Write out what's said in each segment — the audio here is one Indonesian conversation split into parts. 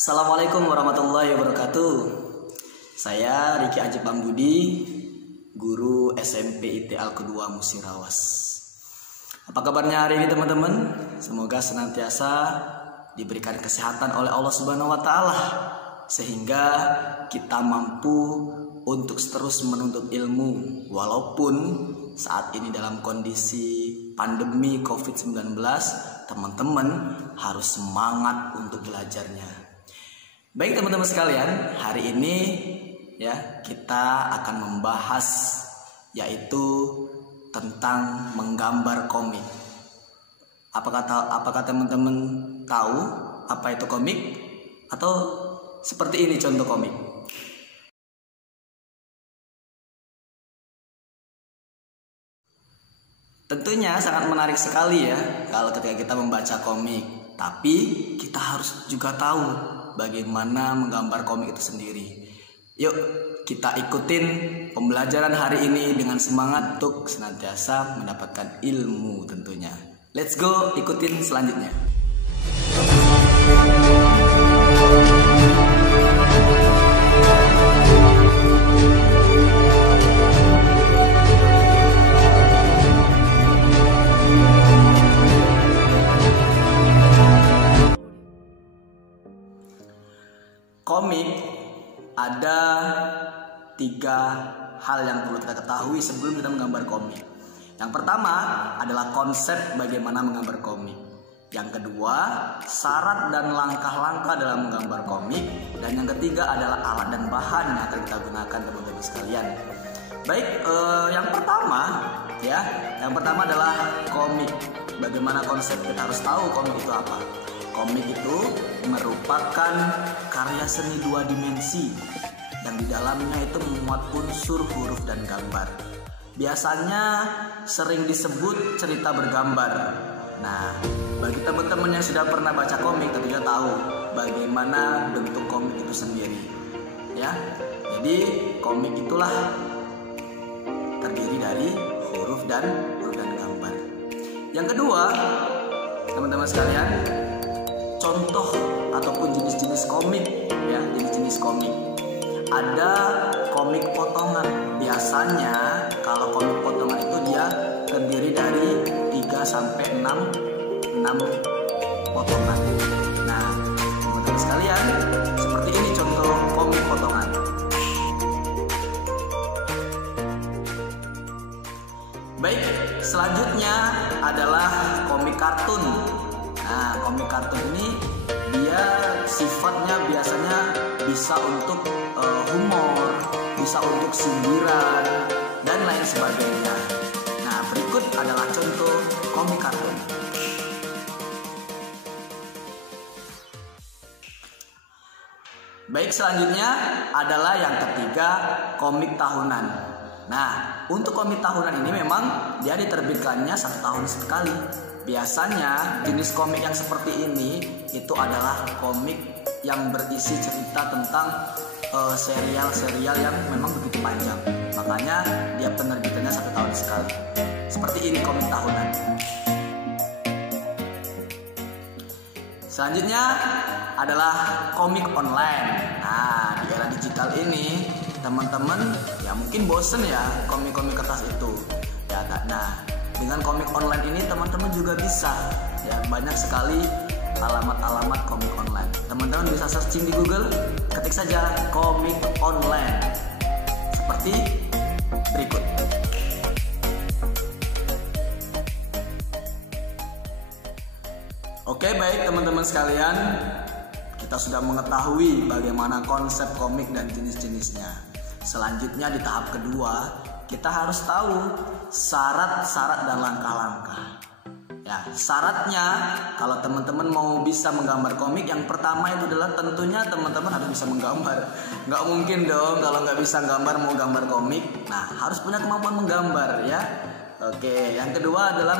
Assalamualaikum warahmatullahi wabarakatuh. Saya Riki Ajib Pambudi, guru SMP ITAL kedua Musirawas. Apa kabarnya hari ini teman-teman? Semoga senantiasa diberikan kesehatan oleh Allah Subhanahu wa taala sehingga kita mampu untuk terus menuntut ilmu walaupun saat ini dalam kondisi pandemi COVID-19, teman-teman harus semangat untuk belajarnya. Baik teman-teman sekalian, hari ini ya kita akan membahas yaitu tentang menggambar komik. Apakah teman-teman tahu apa itu komik? Atau seperti ini contoh komik? Tentunya sangat menarik sekali ya kalau ketika kita membaca komik. Tapi kita harus juga tahu bagaimana menggambar komik itu sendiri. Yuk kita ikutin pembelajaran hari ini dengan semangat untuk senantiasa mendapatkan ilmu tentunya. Let's go, ikutin selanjutnya. Komik ada 3 hal yang perlu kita ketahui sebelum kita menggambar komik. Yang pertama adalah konsep bagaimana menggambar komik. Yang kedua, syarat dan langkah-langkah dalam menggambar komik. Dan yang ketiga adalah alat dan bahan yang akan kita gunakan teman-teman sekalian. Baik, yang pertama adalah komik. Bagaimana konsep, kita harus tahu komik itu apa. Komik itu merupakan karya seni 2 dimensi yang di dalamnya itu memuat unsur huruf dan gambar. Biasanya sering disebut cerita bergambar. Nah, bagi teman-teman yang sudah pernah baca komik tentunya tahu bagaimana bentuk komik itu sendiri. Ya, jadi komik itulah terdiri dari huruf dan gambar. Yang kedua, teman-teman sekalian, contoh ataupun jenis-jenis komik ya, jenis-jenis komik. Ada komik potongan. Biasanya kalau komik potongan itu dia terdiri dari 3 sampai 6 potongan. Nah, teman-teman sekalian, seperti ini contoh komik potongan. Baik, selanjutnya adalah komik kartun. Nah, komik kartun ini dia sifatnya biasanya bisa untuk humor, bisa untuk sindiran dan lain sebagainya. Nah, berikut adalah contoh komik kartun. Baik, selanjutnya adalah yang ketiga, komik tahunan. Nah, untuk komik tahunan ini memang dia diterbitkannya 1 tahun sekali. Biasanya jenis komik yang seperti ini itu adalah komik yang berisi cerita tentang serial-serial yang memang begitu panjang. Makanya dia penerbitannya 1 tahun sekali. Seperti ini komik tahunan. Selanjutnya adalah komik online. Nah, di era digital ini teman-teman ya mungkin bosen ya komik-komik kertas itu. Ya, nah, dengan komik online ini teman-teman juga bisa ya, banyak sekali alamat-alamat komik online. Teman-teman bisa searching di Google, ketik saja komik online seperti berikut. Oke, baik teman-teman sekalian, kita sudah mengetahui bagaimana konsep komik dan jenis-jenisnya. Selanjutnya di tahap kedua, kita harus tahu syarat-syarat dan langkah-langkah. Ya, syaratnya kalau teman-teman mau bisa menggambar komik, yang pertama itu adalah tentunya teman-teman harus bisa menggambar. Nggak mungkin dong kalau nggak bisa gambar mau gambar komik. Nah, harus punya kemampuan menggambar ya. Oke, yang kedua adalah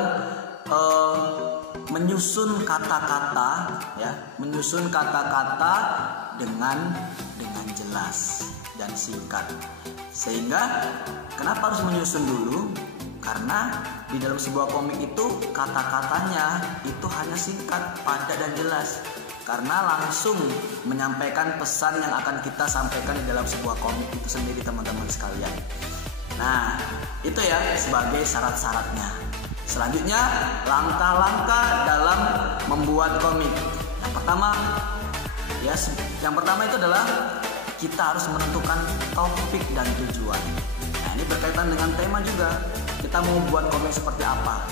menyusun kata-kata ya, menyusun kata-kata dengan jelas dan singkat. Sehingga kenapa harus menyusun dulu? Karena di dalam sebuah komik itu kata-katanya itu hanya singkat, padat dan jelas. karena langsung menyampaikan pesan yang akan kita sampaikan di dalam sebuah komik itu sendiri, teman-teman sekalian. Nah, itu ya sebagai syarat-syaratnya. Selanjutnya, langkah-langkah dalam membuat komik. Yang pertama itu adalah kita harus menentukan topik dan tujuan. Nah, ini berkaitan dengan tema juga. Kita mau buat komik seperti apa?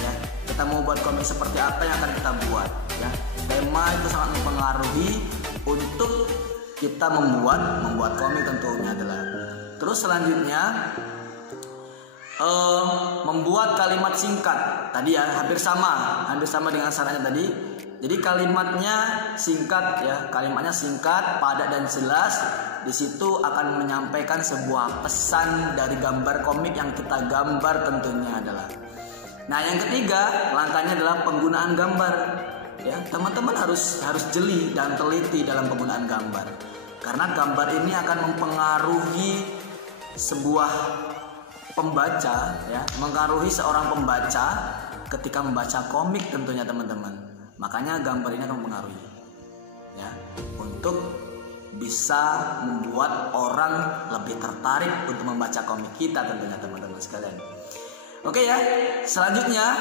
Ya, kita mau buat komik seperti apa yang akan kita buat? Ya, tema itu sangat mempengaruhi untuk kita membuat komik tentunya adalah. Terus selanjutnya membuat kalimat singkat. Tadi ya hampir sama dengan syaratnya tadi. Jadi kalimatnya singkat ya, kalimatnya singkat, padat dan jelas. Di situ akan menyampaikan sebuah pesan dari gambar komik yang kita gambar tentunya adalah. Nah, yang ketiga langkahnya adalah penggunaan gambar. Ya, teman-teman harus jeli dan teliti dalam penggunaan gambar. Karena gambar ini akan mempengaruhi sebuah pembaca ya, mempengaruhi seorang pembaca ketika membaca komik tentunya teman-teman. Makanya gambar ini akan mempengaruhi ya, untuk bisa membuat orang lebih tertarik untuk membaca komik kita tentunya teman-teman sekalian. Oke ya, selanjutnya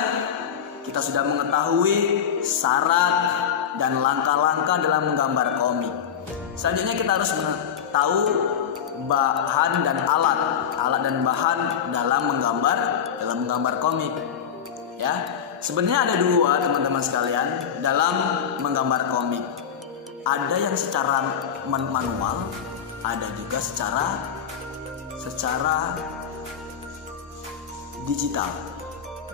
kita sudah mengetahui syarat dan langkah-langkah dalam menggambar komik. Selanjutnya kita harus tahu bahan dan alat dan bahan dalam menggambar komik ya. Sebenarnya ada dua teman-teman sekalian dalam menggambar komik. Ada yang secara manual, ada juga secara digital.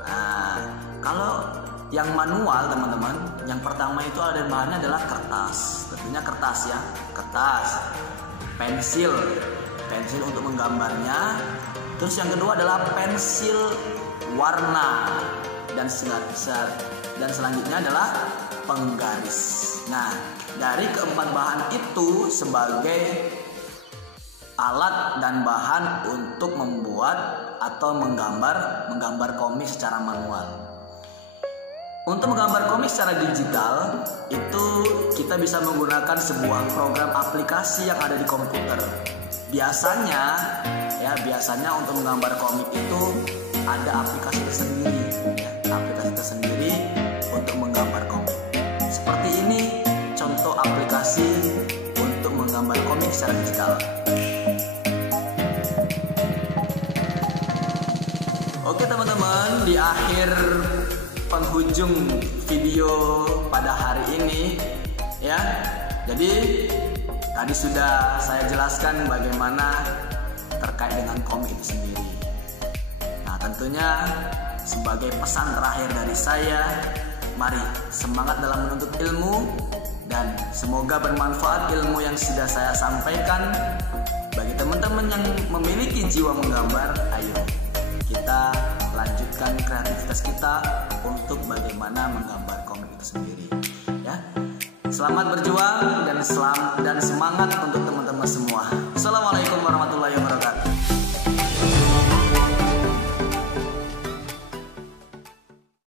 Nah, kalau yang manual teman-teman, yang pertama itu ada bahannya adalah kertas. Tentunya kertas ya, kertas, pensil untuk menggambarnya. Terus yang kedua adalah pensil warna. Dan selanjutnya adalah penggaris. Nah, dari keempat bahan itu sebagai alat dan bahan untuk membuat atau menggambar komik secara manual. Untuk menggambar komik secara digital itu kita bisa menggunakan sebuah program aplikasi yang ada di komputer. Biasanya untuk menggambar komik itu ada aplikasi tersendiri untuk menggambar komik. Seperti ini contoh aplikasi untuk menggambar komik secara digital. Oke teman-teman, di akhir penghujung video pada hari ini ya. Jadi tadi sudah saya jelaskan bagaimana terkait dengan komik itu sendiri. Nah, tentunya sebagai pesan terakhir dari saya, mari semangat dalam menuntut ilmu dan semoga bermanfaat ilmu yang sudah saya sampaikan. Bagi teman-teman yang memiliki jiwa menggambar, ayo kita lanjutkan kreativitas kita untuk bagaimana menggambar komik itu sendiri ya. Selamat berjuang dan semangat untuk teman-teman semua. Assalamualaikum warahmatullahi wabarakatuh.